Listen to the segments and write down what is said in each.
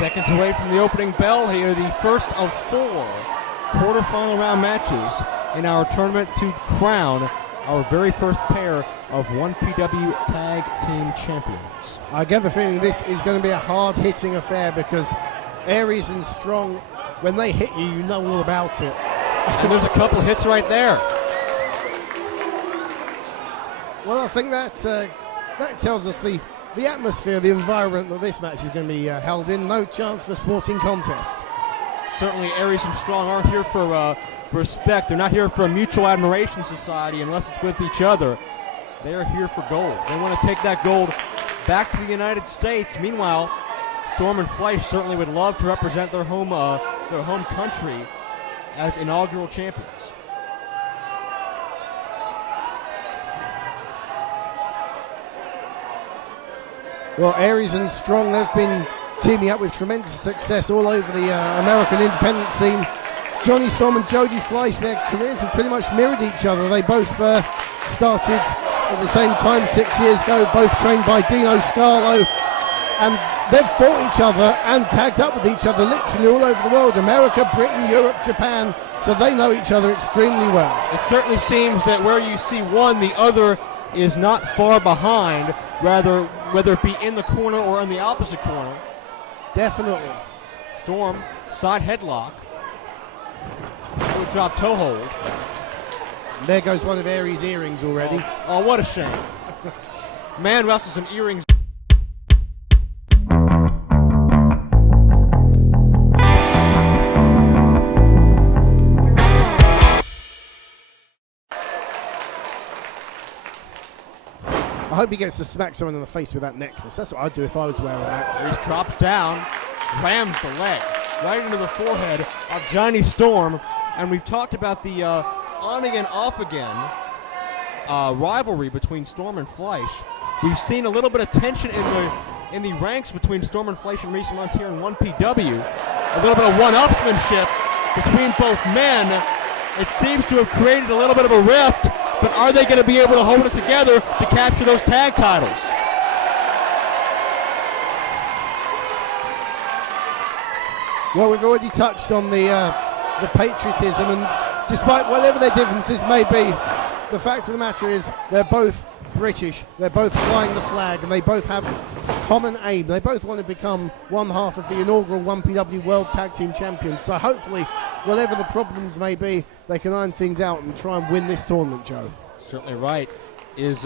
Seconds away from the opening bell here, the first of 4 quarterfinal round matches in our tournament to crown our very first pair of 1PW Tag Team Champions. I get the feeling this is going to be a hard-hitting affair because Aries and Strong, when they hit you, you know all about it. And there's a couple hits right there. Well, I think that tells us the atmosphere, the environment that this match is going to be held in. No chance for sporting contest. Certainly Aries and Strong aren't here for respect. They're not here for a mutual admiration society unless it's with each other. They are here for gold. They want to take that gold back to the United States. Meanwhile, Storm and Fleisch certainly would love to represent their home country as inaugural champions. Well, Aries and Strong, they've been teaming up with tremendous success all over the American independent scene. Jonny Storm and Jody Fleisch, their careers have pretty much mirrored each other. They both started at the same time 6 years ago, both trained by Dino Scarlo, and they've fought each other and tagged up with each other literally all over the world. America, Britain, Europe, Japan, so they know each other extremely well. It certainly seems that where you see one, the other is not far behind, rather whether it be in the corner or on the opposite corner. Definitely. Storm, side headlock. Good job toe hold. And there goes one of Aries' earrings already. Oh, what a shame. Man wrestles some earrings. I hope he gets to smack someone in the face with that necklace. That's what I'd do if I was wearing that. He drops down, rams the leg right into the forehead of Jonny Storm. And we've talked about the on again, off again rivalry between Storm and Fleisch. We've seen a little bit of tension in the ranks between Storm and Fleisch in recent months here in 1PW. A little bit of one-upsmanship between both men. It seems to have created a little bit of a rift. But are they going to be able to hold it together to capture those tag titles? Well, we've already touched on the patriotism, and despite whatever their differences may be, the fact of the matter is they're both British, they're both flying the flag, and they both have a common aim. They both want to become one half of the inaugural 1PW World Tag Team Champions. So hopefully, whatever the problems may be, they can iron things out and try and win this tournament, Joe. Certainly right. Is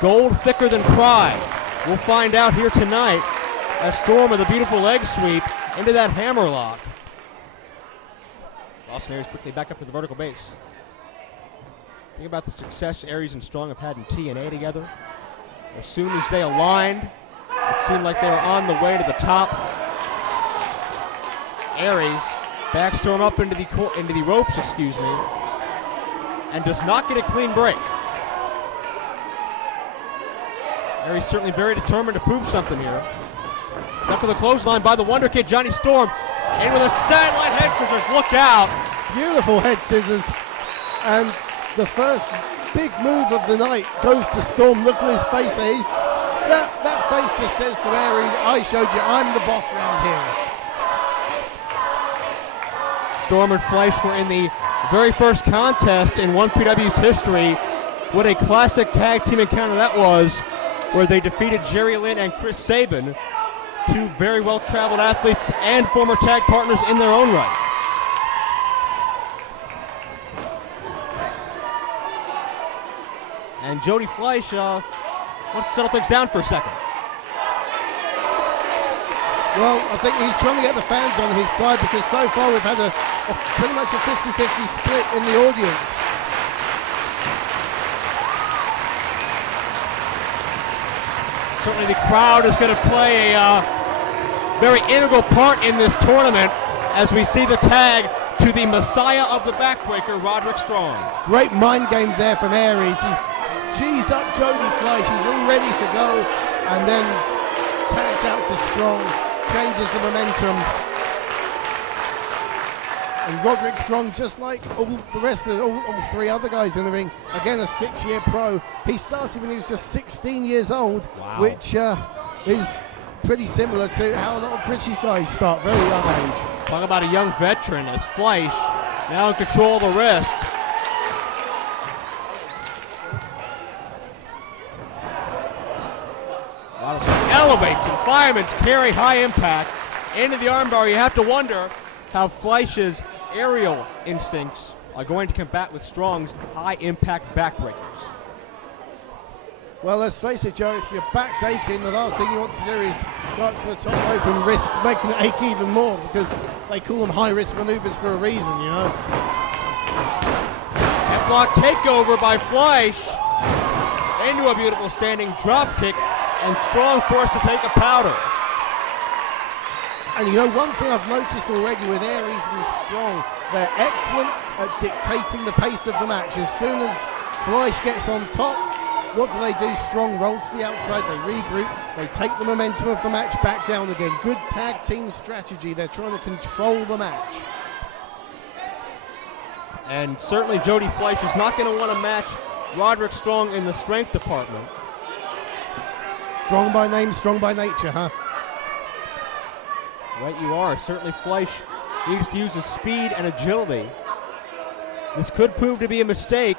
gold thicker than pride? We'll find out here tonight as Storm with a beautiful leg sweep into that hammerlock. Boston Aries quickly back up to the vertical base. Think about the success Aries and Strong have had in TNA together. As soon as they aligned, it seemed like they were on the way to the top. Aries back Storm up into the ropes, and does not get a clean break. Aries certainly very determined to prove something here. Back with a clothesline by the Wonder Kid, Jonny Storm. In with a satellite head scissors, look out. Beautiful head scissors. And the first big move of the night goes to Storm. Look at his face there. That face just says to Aries, I showed you, I'm the boss around here. Storm and Fleisch were in the very first contest in 1PW's history. What a classic tag team encounter that was, where they defeated Jerry Lynn and Chris Sabin, two very well-traveled athletes and former tag partners in their own right. And Jody Fleisch wants to settle things down for a second. Well, I think he's trying to get the fans on his side because so far we've had a pretty much a 50-50 split in the audience. Certainly the crowd is going to play a very integral part in this tournament as we see the tag to the Messiah of the Backbreaker, Roderick Strong. Great mind games there from Aries. He G's up Jody Fleisch, he's all ready to go, and then tags out to Strong, changes the momentum. And Roderick Strong, just like all the rest of all three other guys in the ring, again a 6-year pro. He started when he was just 16 years old, wow. which is pretty similar to how a lot of British guys start, very young age. Talk about a young veteran as Fleisch now in control of the wrist. Elevates and fireman's carry, high impact into the armbar. You have to wonder how Fleisch's aerial instincts are going to combat with Strong's high impact backbreakers. Well, let's face it, Joe, if your back's aching, the last thing you want to do is go up to the top rope and risk making it ache even more, because they call them high-risk maneuvers for a reason, you know. Headlock takeover by Fleisch into a beautiful standing drop kick, and Strong forced to take a powder. And you know, one thing I've noticed already with Aries and Strong, they're excellent at dictating the pace of the match. As soon as Fleisch gets on top, what do? Strong rolls to the outside, they regroup, they take the momentum of the match back down again. Good tag team strategy. They're trying to control the match. And certainly Jody Fleisch is not going to want to match Roderick Strong in the strength department. Strong by name, strong by nature, huh? Right you are. Certainly Fleisch needs to use his speed and agility. This could prove to be a mistake.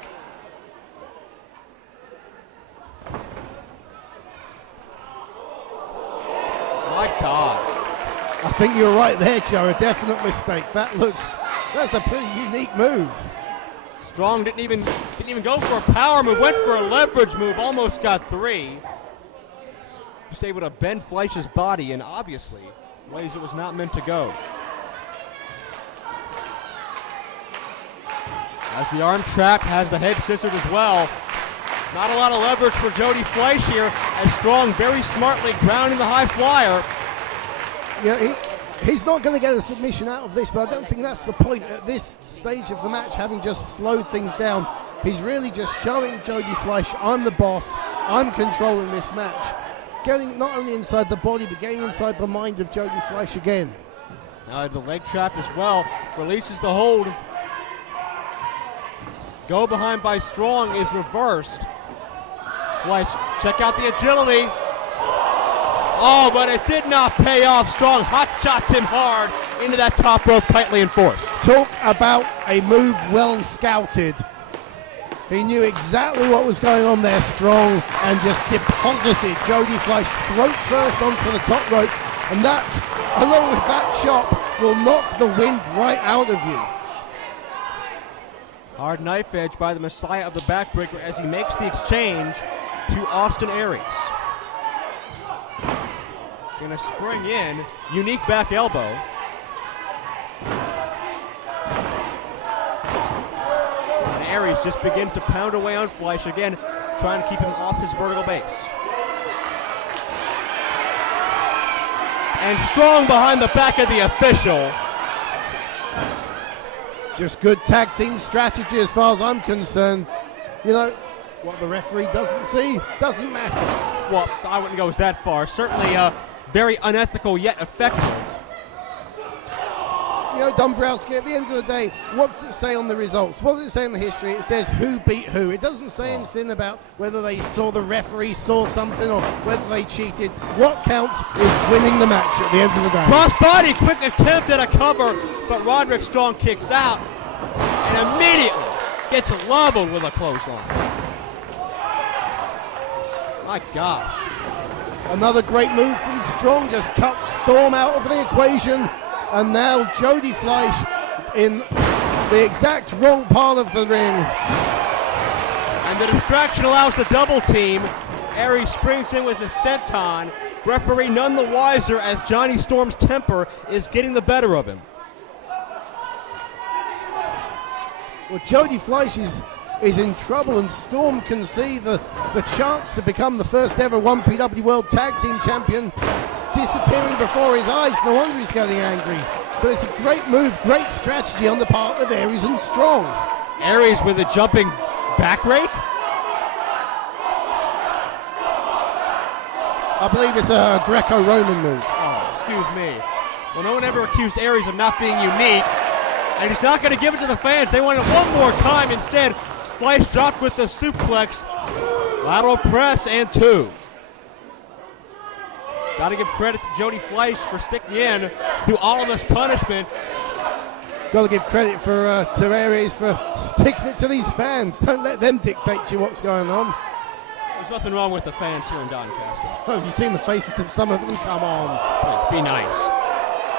My God. I think you're right there, Joe. A definite mistake. That's a pretty unique move. Strong didn't even go for a power move, went for a leverage move, almost got three. Just able to bend Fleisch's body in obviously ways it was not meant to go. As the arm trap has the head scissored as well. Not a lot of leverage for Jody Fleisch here, as Strong very smartly grounding the high flyer. Yeah, he's not going to get a submission out of this, but I don't think that's the point. At this stage of the match, having just slowed things down, he's really just showing Jody Fleisch, I'm the boss, I'm controlling this match. Getting not only inside the body, but getting inside the mind of Jody Fleisch again. Now the leg trap as well, releases the hold. Go behind by Strong is reversed. Fleisch, check out the agility. Oh, but it did not pay off. Strong hot shots him hard into that top rope, tightly enforced. Talk about a move well scouted. He knew exactly what was going on there, Strong, and just deposited Jody Fleisch throat first onto the top rope. And that, along with that chop, will knock the wind right out of you. Hard knife edge by the Messiah of the backbreaker as he makes the exchange to Austin Aries. Gonna spring in, unique back elbow. And Aries just begins to pound away on Fleisch again, trying to keep him off his vertical base. And Strong behind the back of the official. Just good tag team strategy as far as I'm concerned. You know, what the referee doesn't see doesn't matter. Well, I wouldn't go that far. Certainly very unethical yet effective. You know, Dombrowski, at the end of the day, what does it say on the results? What does it say in the history? It says who beat who. It doesn't say anything about whether they saw the referee saw something or whether they cheated. What counts is winning the match at the end of the day. Crossbody, quick attempt at a cover, but Roderick Strong kicks out and immediately gets leveled with a clothesline. My gosh. Another great move from Strong, just cuts Storm out of the equation. And now Jody Fleisch in the exact wrong part of the ring. And the distraction allows the double team. Aries springs in with a senton. Referee none the wiser as Jonny Storm's temper is getting the better of him. Well, Jody Fleisch is in trouble, and Storm can see the chance to become the first ever 1PW World Tag Team Champion disappearing before his eyes. No wonder he's getting angry. But it's a great move, great strategy on the part of Aries and Strong. Aries with a jumping back rake? I believe it's a Greco-Roman move. Oh, excuse me. Well, no one ever accused Aries of not being unique, and he's not going to give it to the fans. They want it one more time instead. Fleisch dropped with the suplex. Lateral press and two. Got to give credit to Jody Fleisch for sticking in through all of this punishment. Got to give credit to Aries for sticking it to these fans. Don't let them dictate to you what's going on. There's nothing wrong with the fans here in Doncaster. Oh, have you seen the faces of some of them? Come on. Please, be nice.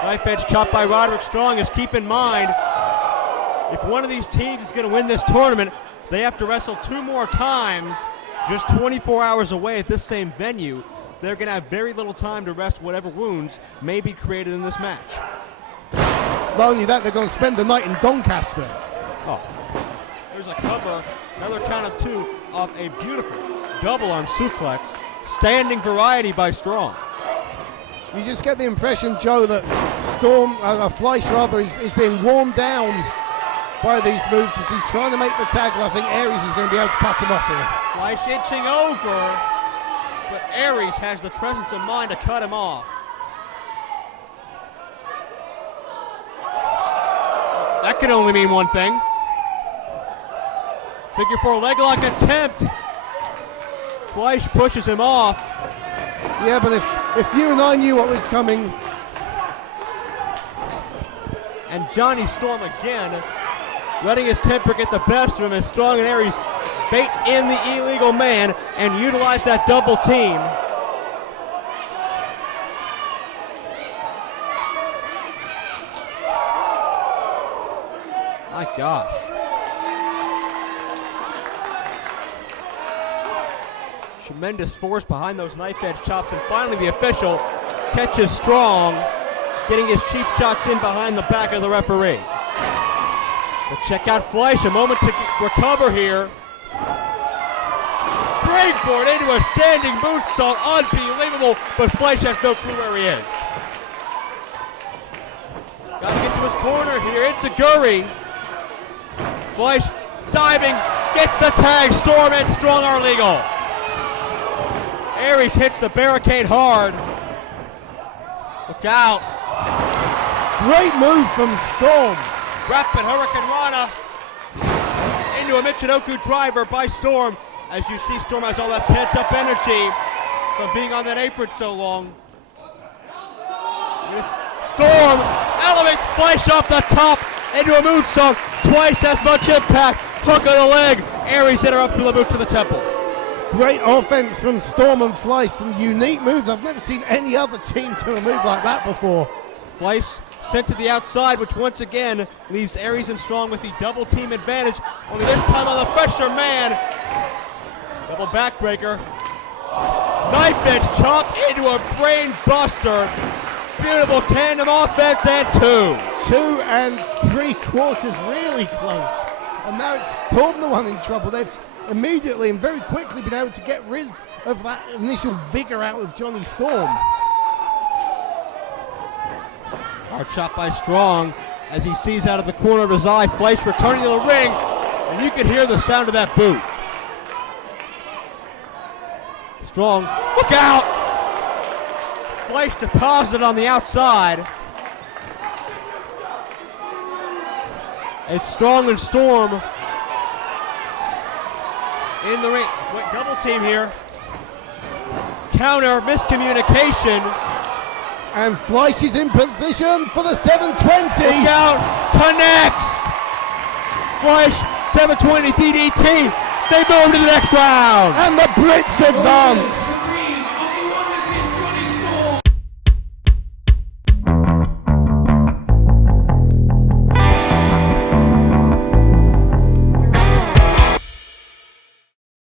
Knife edge chop by Roderick Strong. Is keep in mind, if one of these teams is going to win this tournament, they have to wrestle 2 more times just 24 hours away at this same venue. They're going to have very little time to rest whatever wounds may be created in this match. Not only that, they're going to spend the night in Doncaster. Oh, there's a cover, another count of 2 off a beautiful double arm suplex. Standing variety by Strong. You just get the impression, Joe, that Fleisch rather, is being worn down by these moves as he's trying to make the tag. I think Aries is going to be able to cut him off here. Fleisch inching over, but Aries has the presence of mind to cut him off. That can only mean one thing. Figure 4 leg lock attempt. Fleisch pushes him off. Yeah, but if you and I knew what was coming. And Jonny Storm again, letting his temper get the best of him as Strong and Aries bait in the illegal man and utilize that double team. My gosh. Tremendous force behind those knife edge chops, and finally the official catches Strong, getting his cheap shots in behind the back of the referee. But check out Fleisch, a moment to recover here. Springboard into a standing moonsault, unbelievable, but Fleisch has no clue where he is. Got to get to his corner here, it's a Guri. Fleisch diving, gets the tag, Storm and Strong are legal. Aries hits the barricade hard. Look out. Great move from Storm. Rapid Hurricane Rana into a Michinoku driver by Storm. As you see, Storm has all that pent up energy from being on that apron so long. Storm elevates Fleisch off the top into a moonsault. Twice as much impact. Hook of the leg. Aries interrupts with a boot to the temple. Great offense from Storm and Fleisch. Some unique moves. I've never seen any other team do a move like that before. Fleisch sent to the outside, which once again leaves Aries and Strong with the double team advantage. Only this time on the fresher man. Double backbreaker. Knife edge chop into a brain buster. Beautiful tandem offense and 2. 2 3/4, really close. And now it's Storm the one in trouble. They've immediately and very quickly been able to get rid of that initial vigor out of Jonny Storm. Hard shot by Strong as he sees out of the corner of his eye Fleisch returning to the ring, and you can hear the sound of that boot. Strong, look out! Fleisch deposited on the outside. It's Strong and Storm in the ring. Wait, double team here. Counter, miscommunication. And Fleisch is in position for the 720. Look out, connects. Fleisch, 720 DDT. They move to the next round. And the Brits advance.